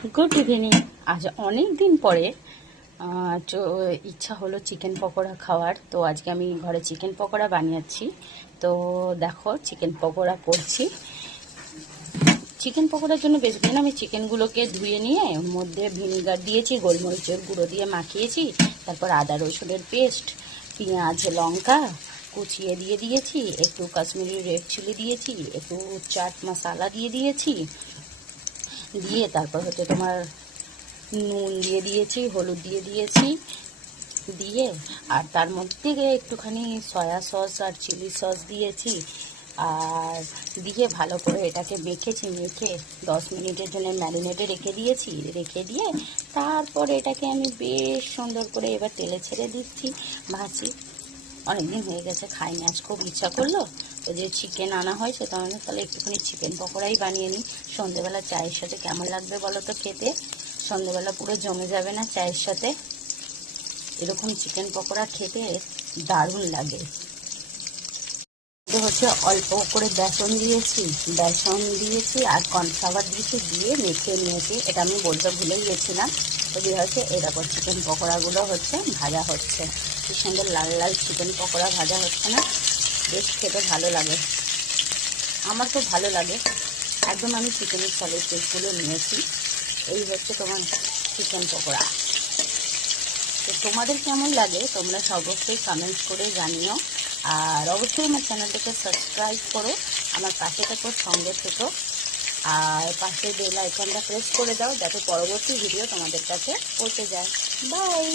Good evening. আজ অনেক দিন পরে ইচ্ছা হলো চিকেন পকোড়া খাওয়ার, তো আজকে আমি ঘরে চিকেন পকোড়া বানিয়েছি। তো দেখো চিকেন পকোড়া করছি। চিকেন পকোড়ার জন্য বেসিক্যালি আমি চিকেনগুলোকে ধুয়ে নিয়ে ওর মধ্যে ভিনিগার দিয়েছি, গোলমরিচের গুঁড়ো দিয়ে মাখিয়েছি, তারপর আদা রসুনের পেস্ট, পেঁয়াজ লঙ্কা কুচিয়ে দিয়ে দিয়েছি, একটু কাশ্মীরি রেড চিলি দিয়েছি, একটু চাট মশলা দিয়ে দিয়েছি, দিয়ে তারপর তোমার নুন দিয়ে দিয়েছি, হলুদ দিয়ে দিয়েছি, দিয়ে আর তার মধ্যে একটুখানি সয়া সস আর চিলি সস দিয়েছি, আর দিয়ে ভালো করে এটাকে মেখে 10 মিনিটের জন্য ম্যারিনেটে রেখে দিয়েছি। রেখে দিয়ে তারপর এটাকে আমি বেশ সুন্দর করে এবার তেলে ছেড়ে দিচ্ছি, ভাজি। অনেকদিন হয়ে গেছে খাইনি, আজ খুব ইচ্ছা করলো, তো যে চিকেন আনা হয় সেটা আমি তাহলে একটুখানি চিকেন পকোড়াই বানিয়ে নিই। সন্ধেবেলা চায়ের সাথে কেমন লাগবে বলো তো খেতে? সন্ধেবেলা পুরো জমে যাবে না চায়ের সাথে? এরকম চিকেন পকোড়া খেতে দারুণ লাগে। হচ্ছে অল্প করে বেসন দিয়েছি আর কর্নফ্লাওয়ার দিয়েছি, দিয়ে মেখে নিয়েছি। এটা আমি বলতে ভুলেই গেছিলাম। তো দিয়ে হচ্ছে এরকম চিকেন পকোড়াগুলো হচ্ছে ভাজা হচ্ছে, কি সুন্দর লাল লাল চিকেন পকোড়া ভাজা হচ্ছে না? বেশ খেতে ভালো লাগে, আমার খুব ভালো লাগে। একদম আমি চিকেনের সলিড পিসগুলো নিয়েছি। এই হচ্ছে তোমার চিকেন পকোড়া। তো তোমাদের কেমন লাগে তোমরা অবশ্যই কমেন্টস করে জানিও, আর অবশ্যই আমার চ্যানেলটাকে সাবস্ক্রাইব করো, আমার পাশে থেকো, সঙ্গে থেকো, আর পাশে বেল আইকনটা প্রেস করে দাও যাতে পরবর্তী ভিডিও তোমাদের কাছে পৌঁছে যায়। বাই।